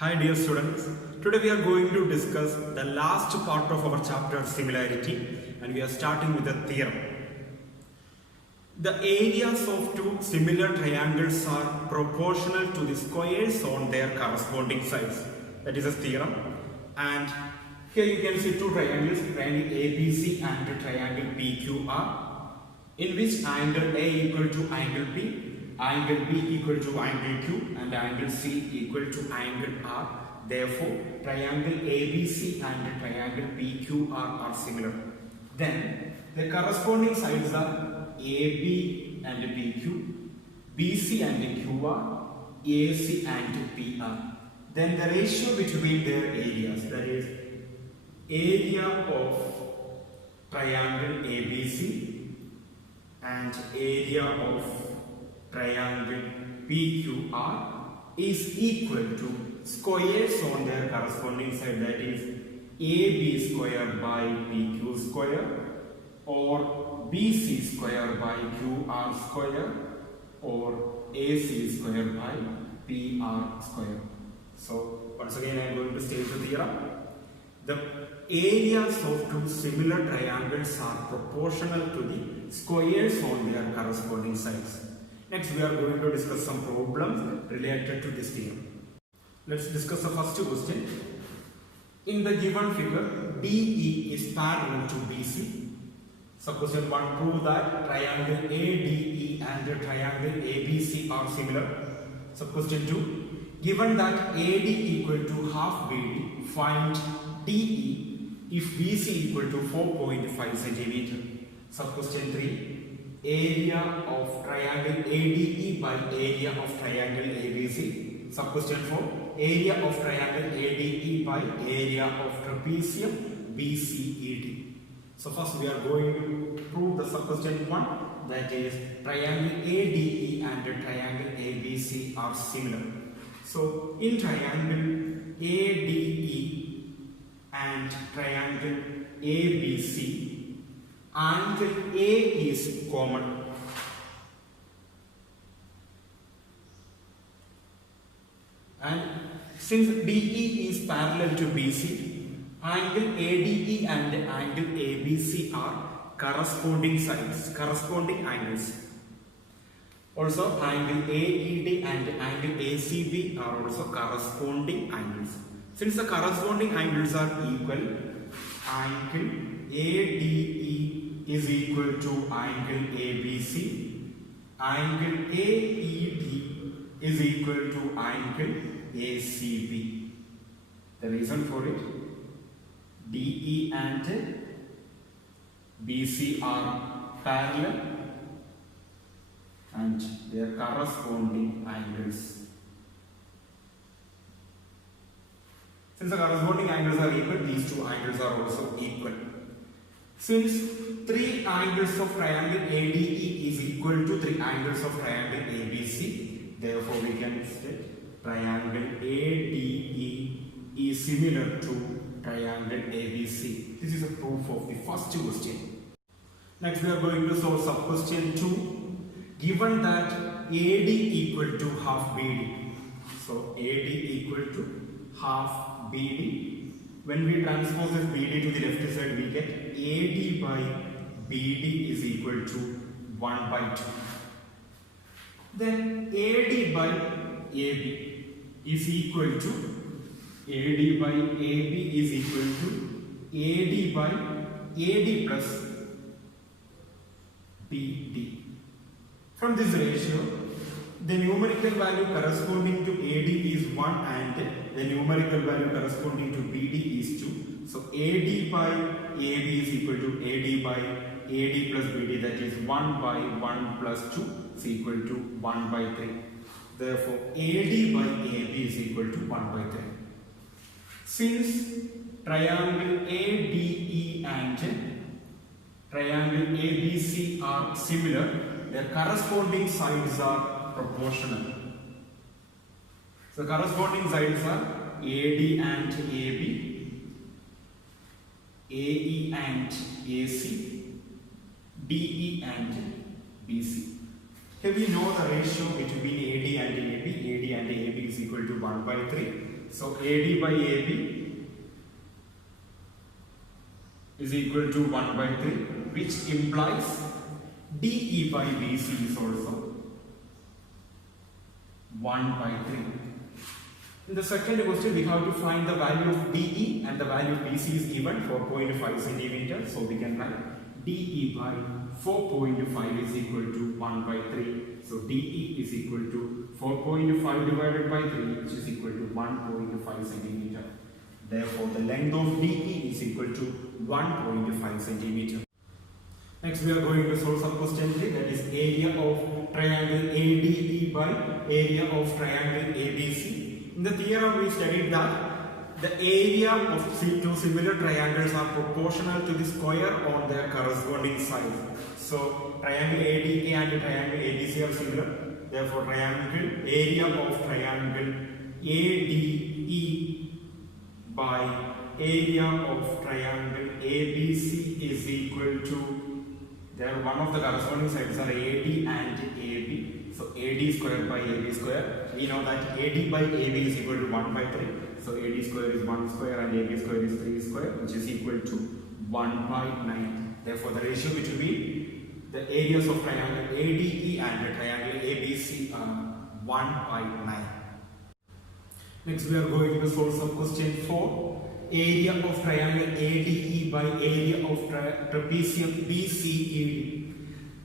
Hi dear students, today we are going to discuss the last part of our chapter similarity and we are starting with the theorem. The areas of two similar triangles are proportional to the squares on their corresponding sides. That is a theorem. And here you can see two triangles, triangle ABC and triangle PQR, in which angle A equal to angle B, angle B equal to angle Q and angle C equal to angle R. Therefore, triangle ABC and triangle PQR are similar. Then, the corresponding sides are AB and PQ, BC and QR, AC and PR. Then the ratio between their areas, that is area of triangle ABC and area of triangle PQR is equal to squares on their corresponding side, that is AB square by PQ square or BC square by QR square or AC square by PR square. So once again I am going to state the theorem. The areas of two similar triangles are proportional to the squares on their corresponding sides. Next we are going to discuss some problems related to this theorem. Let's discuss the first question. In the given figure, DE is parallel to BC. So question 1, prove that triangle ADE and triangle ABC are similar. So question 2, given that AD equal to half BD, find DE if BC equal to 4.5 cm. So question 3, area of triangle ADE by area of triangle ABC. So question 4, area of triangle ADE by area of trapezium BCED. So first we are going to prove the sub-question 1, that is triangle ADE and triangle ABC are similar. So in triangle ADE and triangle ABC, angle A is common. And since DE is parallel to BC, angle ADE and angle ABC are corresponding sides, corresponding angles. Also, angle AED and angle ACB are also corresponding angles. Since the corresponding angles are equal, angle ADE is equal to angle ABC, angle AED is equal to angle ACB. The reason for it, DE and BC are parallel and their corresponding angles. Since the corresponding angles are equal, these two angles are also equal. Since three angles of triangle ADE is equal to three angles of triangle ABC, therefore we can state triangle ADE is similar to triangle ABC. This is a proof of the first question. Next we are going to solve sub question 2. Given that AD equal to half BD, so AD equal to half BD, when we transpose this BD to the left side, we get AD by BD is equal to 1 by 2. Then AD by AB is equal to AD by AB is equal to AD by AD plus BD. From this ratio, the numerical value corresponding to AD is 1 and the numerical value corresponding to BD is 2. So AD by AB is equal to AD by AD plus BD, that is 1 by 1 plus 2 is equal to 1 by 3. Therefore, AD by AB is equal to 1 by 3. Since triangle ADE and triangle ABC are similar, their corresponding sides are proportional. So corresponding sides are AD and AB, AE and AC, DE and BC. Here we know the ratio between AD and AB. AD and AB is equal to 1 by 3. So AD by AB is equal to 1 by 3, which implies DE by BC is also 1 by 3. In the second question, we have to find the value of DE, and the value of BC is given 4.5 centimeters. So we can write DE by 4.5 is equal to 1 by 3. So DE is equal to 4.5 divided by 3, which is equal to 1.5 centimeter. Therefore, the length of DE is equal to 1.5 centimeter. Next, we are going to solve some question 3, that is area of triangle ADE by area of triangle ABC. In the theorem, we studied that the area of two similar triangles are proportional to the square on their corresponding sides. So, triangle ADA and triangle ABC are similar. Therefore, triangle area of triangle ADE by area of triangle ABC is equal to, there one of the corresponding sides are AD and AB. So AD square by AB square. We know that AD by AB is equal to 1 by 3. So AD square is 1 square and AB square is 3 square, which is equal to 1 by 9. Therefore, the ratio between the areas of triangle ADE and the triangle ABC are 1 by 9. Next, we are going to solve some question 4. Area of triangle ADE by area of trapezium BCED.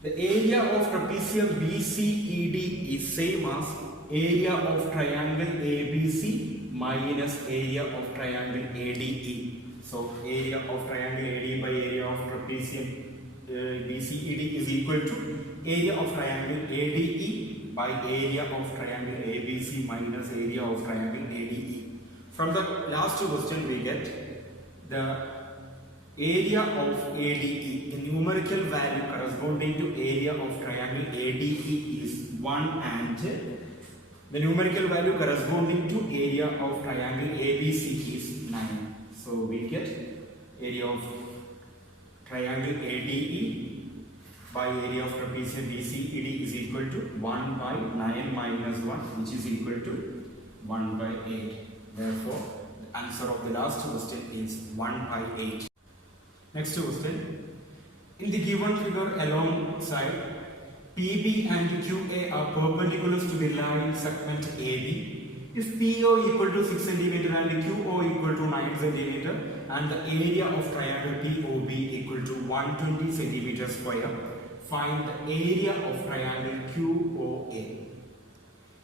The area of trapezium BCED is same as area of triangle ABC minus area of triangle ADE. So area of triangle ADE by area of trapezium BCED is equal to area of triangle ADE by area of triangle ABC minus area of triangle ADE. From the last question, we get the area of ADE, the numerical value corresponding to area of triangle ADE is 1, and the numerical value corresponding to area of triangle ABC is 9. So we get area of triangle ADE by area of trapezium BCED is equal to 1 by 9 minus 1, which is equal to 1 by 8. Therefore, the answer of the last question is 1 by 8. Next question. In the given figure alongside, PB and QA are perpendicular to the line segment AB. If PO equal to 6 cm and QO equal to 9 cm and the area of triangle POB equal to 120 cm square, find the area of triangle QOA.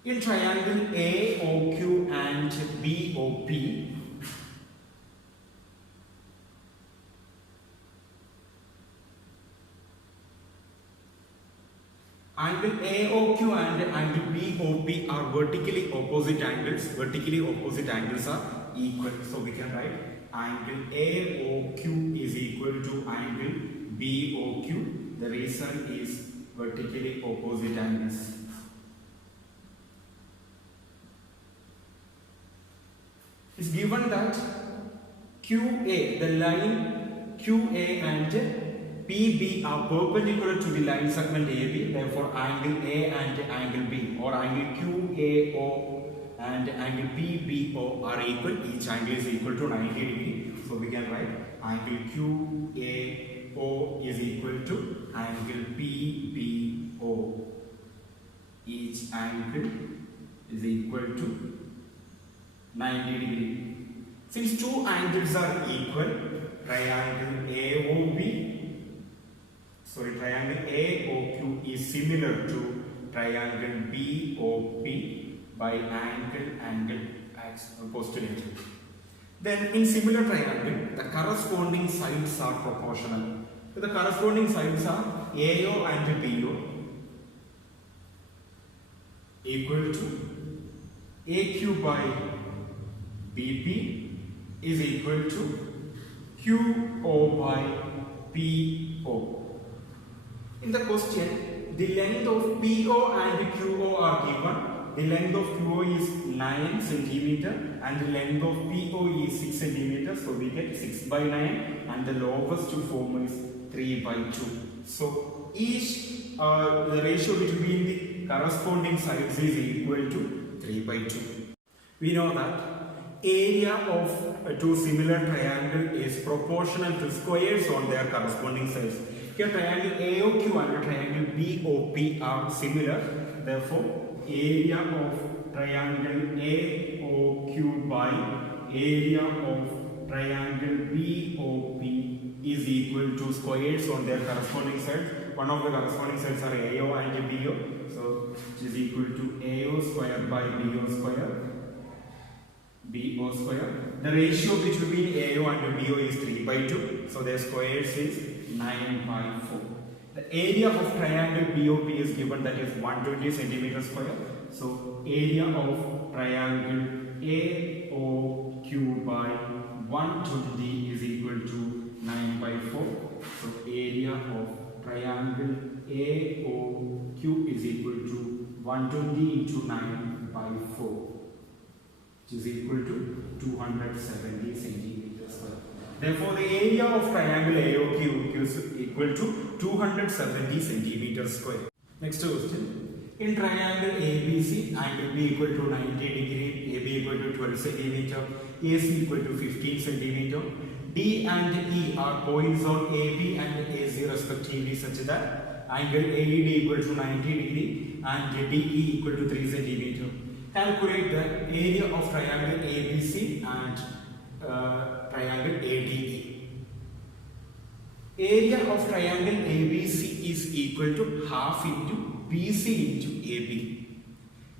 In triangle AOQ and BOP, angle AOQ and angle BOP are vertically opposite angles. Vertically opposite angles are equal. So we can write angle AOQ is equal to angle BOQ. The reason is vertically opposite angles. It's given that QA, the line QA and PB are perpendicular to the line segment AB. Therefore, angle A and angle B, or angle QAO and angle PBO are equal. Each angle is equal to 90 degrees. So we can write angle QAO is equal to angle PBO. Each angle is equal to 90 degree. Since two angles are equal, triangle AOQ is similar to triangle BOP by angle postulate. Then in similar triangle, the corresponding sides are proportional. So the corresponding sides are AO and BO equal to AQ by BP is equal to QO by PO. In the question, the length of PO and QO are given. The length of QO is 9 cm and the length of PO is 6 cm. So we get 6 by 9 and the lowest form is 3 by 2. So each the ratio between the corresponding sides is equal to 3 by 2. We know that area of two similar triangle is proportional to squares on their corresponding sides. Here triangle AOQ and triangle BOP are similar. Therefore, area of triangle AOQ by area of triangle BOP is equal to squares on their corresponding sides. One of the corresponding sides are AO and BO. So, it is equal to AO square by BO square. BO square. The ratio between AO and BO is 3 by 2. So their squares is 9 by 4. The area of triangle BOP is given, that is 120 centimeter square. So area of triangle AOQ by 120 is equal to 9 by 4. So area of triangle AOQ is equal to 120 into 9 by 4. Which is equal to 270 centimeters square. Therefore, the area of triangle AOQ is equal to 270 centimeters square. Next question. In triangle ABC, angle B equal to 90 degree, AB equal to 12 centimeter, AC equal to 15 centimeter. D and E are points on AB and AC respectively, such that angle AED equal to 90 degree and DE equal to 3 centimeter. Calculate the area of triangle ABC and triangle ADE. Area of triangle ABC is equal to half into BC into AB.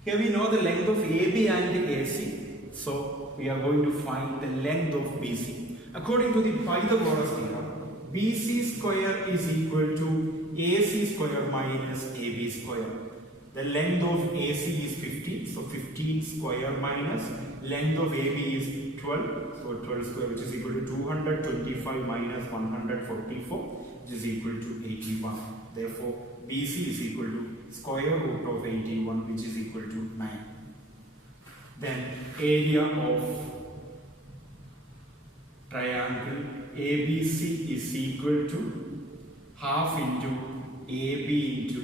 Here we know the length of AB and AC. So we are going to find the length of BC. According to the Pythagoras theorem, BC square is equal to AC square minus AB square. The length of AC is 15, so 15 square minus length of AB is 12, so 12 square, which is equal to 225 minus 144, which is equal to 81. Therefore, BC is equal to square root of 81, which is equal to 9. Then area of triangle ABC is equal to half into AB into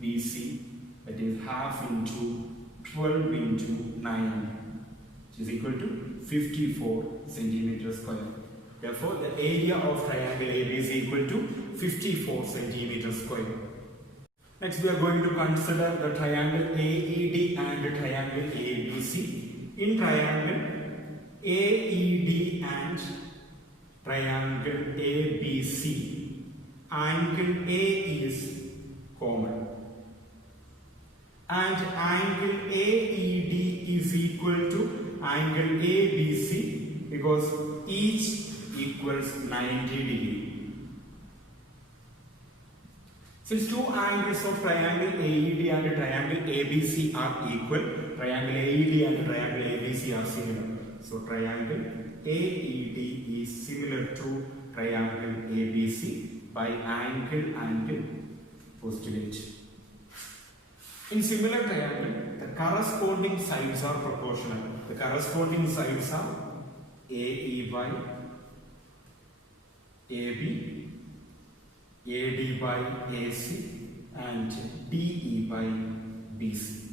BC. That is half into 12 into 9, which is equal to 54 centimeters square. Therefore, the area of triangle AB is equal to 54 centimeters square. Next, we are going to consider the triangle AED and the triangle ABC. In triangle AED and triangle ABC, angle A is common. And angle AED is equal to angle ABC because each equals 90 degree. Since two angles of triangle AED and triangle ABC are equal, triangle AED and triangle ABC are similar. So triangle AED is similar to triangle ABC by angle postulate. In similar triangle, the corresponding sides are proportional. The corresponding sides are AE by AB, AD by AC, and DE by BC.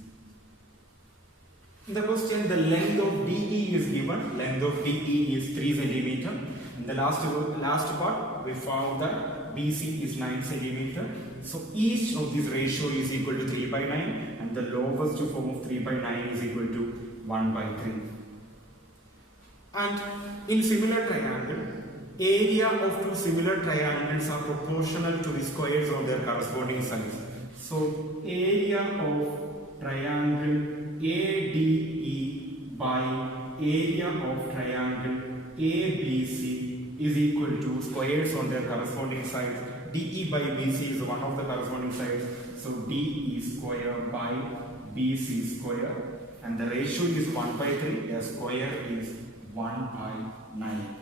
In the question, the length of DE is given. Length of DE is 3 centimeter. In the last part, we found that BC is 9 centimeter. So each of these ratio is equal to 3 by 9, and the lowest form of 3 by 9 is equal to 1 by 3. And in similar triangle, area of two similar triangles are proportional to the squares of their corresponding sides. So area of triangle ADE by area of triangle ABC is equal to squares on their corresponding sides. DE by BC is one of the corresponding sides. So DE square by BC square, and the ratio is 1 by 3. The square is 1 by 9.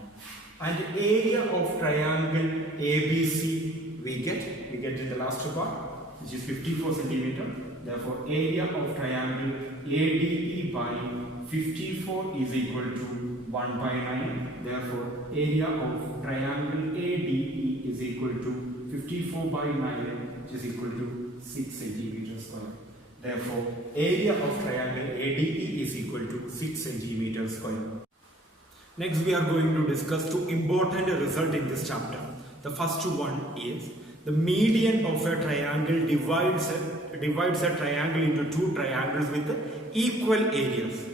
And area of triangle ABC we get in the last part, which is 54 centimeter. Therefore, area of triangle ADE by 54 is equal to 1 by 9. Therefore, area of triangle ADE is equal to 54 by 9, which is equal to 6 centimeters square. Therefore, area of triangle ADE is equal to 6 centimeters square. Next, we are going to discuss two important results in this chapter. The first one is the median of a triangle divides a triangle into two triangles with equal areas.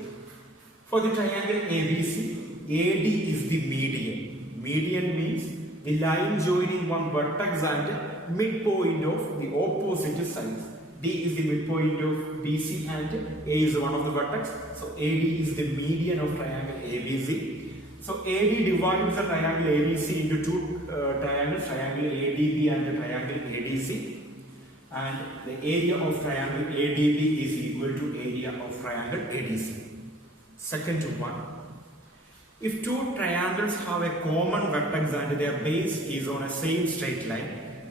For the triangle ABC, AD is the median. Median means the line joining one vertex and midpoint of the opposite sides. D is the midpoint of BC and A is one of the vertex. So AD is the median of triangle ABC. So AD divides the triangle ABC into two triangles, triangle ADB and the triangle ADC. And the area of triangle ADB is equal to area of triangle ADC. Second one, if two triangles have a common vertex and their base is on a same straight line,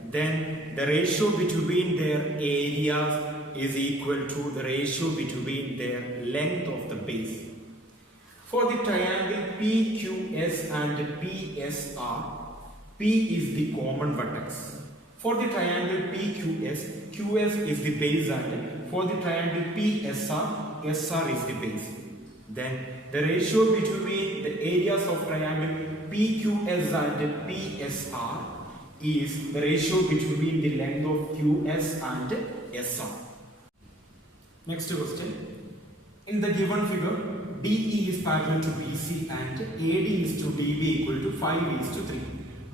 then the ratio between their areas is equal to the ratio between their length of the base. For the triangle PQS and PSR, P is the common vertex. For the triangle PQS, QS is the base and for the triangle PSR, SR is the base. Then the ratio between the areas of triangle PQS and PSR is the ratio between the length of QS and SR. Next question. In the given figure, DE is parallel to BC and AD is to DB equal to 5:3.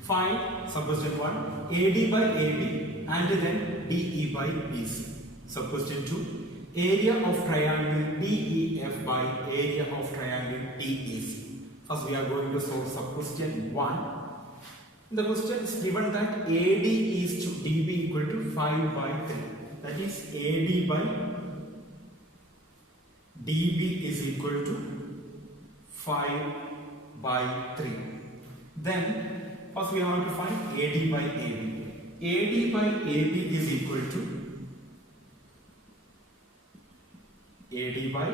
Find, subquestion 1, AD by AB and then DE by BC. Subquestion 2, area of triangle DEF by area of triangle DEC. First we are going to solve subquestion 1. The question is given that AD is to DB equal to 5/3. That is AD by DB is equal to 5/3. Then first we have to find AD by AB. AD by AB is equal to AD by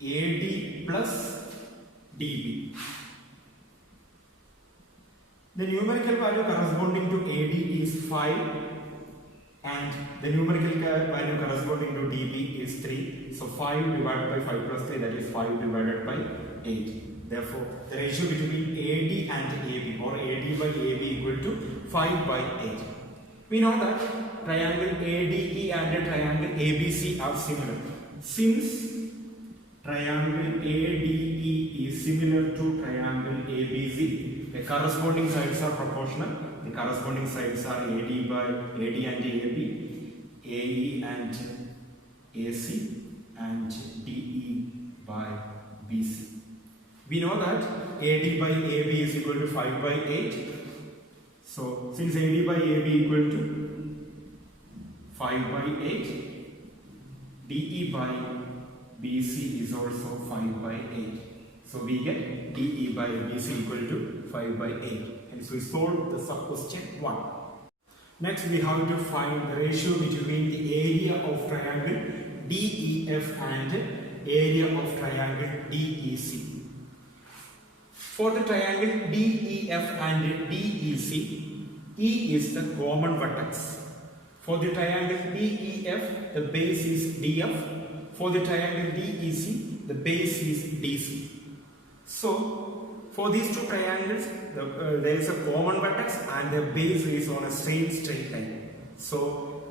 AD plus DB. The numerical value corresponding to AD is 5 and the numerical value corresponding to DB is 3. So 5 divided by 5 plus 3, that is 5 divided by 8. Therefore, the ratio between AD and AB or AD by AB equal to 5/8. We know that triangle ADE and triangle ABC are similar. Since triangle ADE is similar to triangle ABC, the corresponding sides are proportional. The corresponding sides are AD by AD and AB, AE and AC, and DE by BC. We know that AD by AB is equal to 5/8. So since AD by AB equal to 5/8, DE by BC is also 5/8. So we get DE by BC equal to 5/8. And so we solve the subquestion 1. Next we have to find the ratio between the area of triangle DEF and area of triangle DEC. For the triangle DEF and DEC, E is the common vertex. For the triangle DEF, the base is DF. For the triangle DEC, the base is DC. So, for these two triangles, there is a common vertex and the base is on a same straight line. So,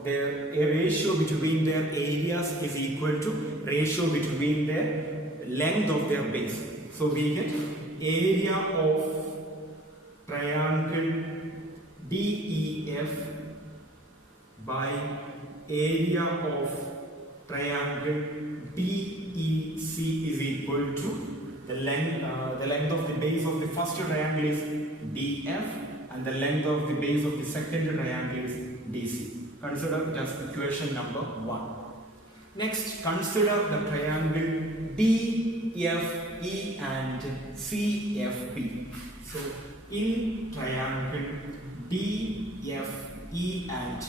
a ratio between their areas is equal to ratio between their length of their base. So, we get area of triangle DEF by area of triangle DEC is equal to the length of the base of the first triangle is DF and the length of the base of the second triangle is DC. Consider just equation number 1. Next, consider the triangle DFE and CFB. So, in triangle DFE and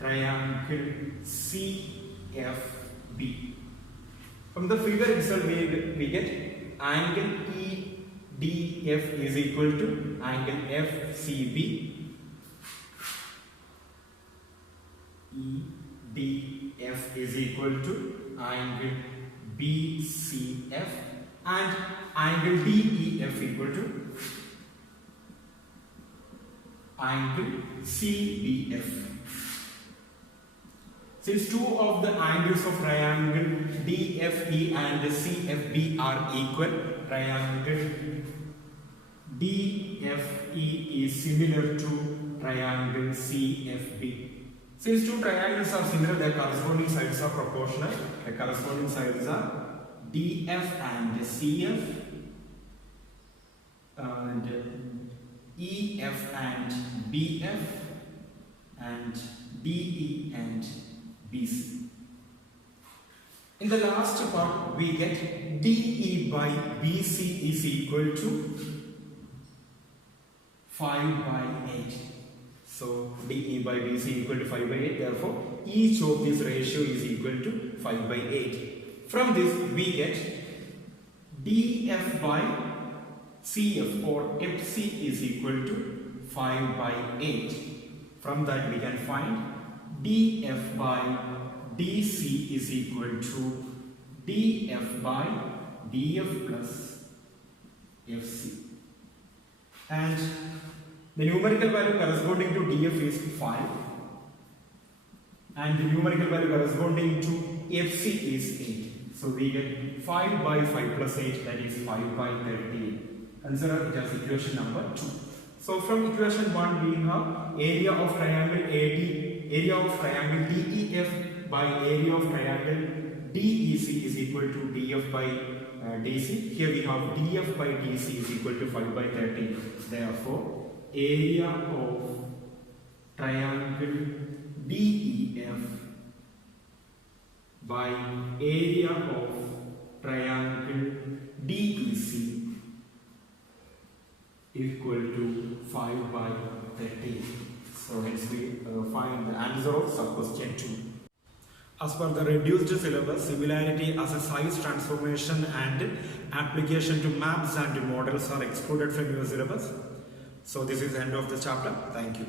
triangle CFB. From the figure itself, we get angle EDF is equal to angle FCB. EDF is equal to angle BCF and angle DEF equal to angle CBF. Since two of the angles of triangle DFE and CFB are equal, triangle DFE is similar to triangle CFB. Since two triangles are similar, their corresponding sides are proportional. The corresponding sides are DF and CF, and EF and BF, and DE and BC. In the last part, we get DE by BC is equal to 5 by 8. So DE by BC equal to 5 by 8. Therefore, each of this ratio is equal to 5 by 8. From this, we get DF by CF or FC is equal to 5 by 8. From that, we can find DF by DC is equal to DF by DF plus FC. And the numerical value corresponding to DF is 5. And the numerical value corresponding to FC is 8. So we get 5 by 5 plus 8, that is 5 by 38. Consider it as equation number 2. So from equation 1 we have area of triangle DEF by area of triangle DEC is equal to DF by DC. Here we have DF by DC is equal to 5 by 30. Therefore, area of triangle DEF by area of triangle DEC equal to 5 by 30. So hence we find the answer of sub-question 2. As per the reduced syllabus, similarity as a size transformation and application to maps and models are excluded from your syllabus. So this is the end of the chapter. Thank you.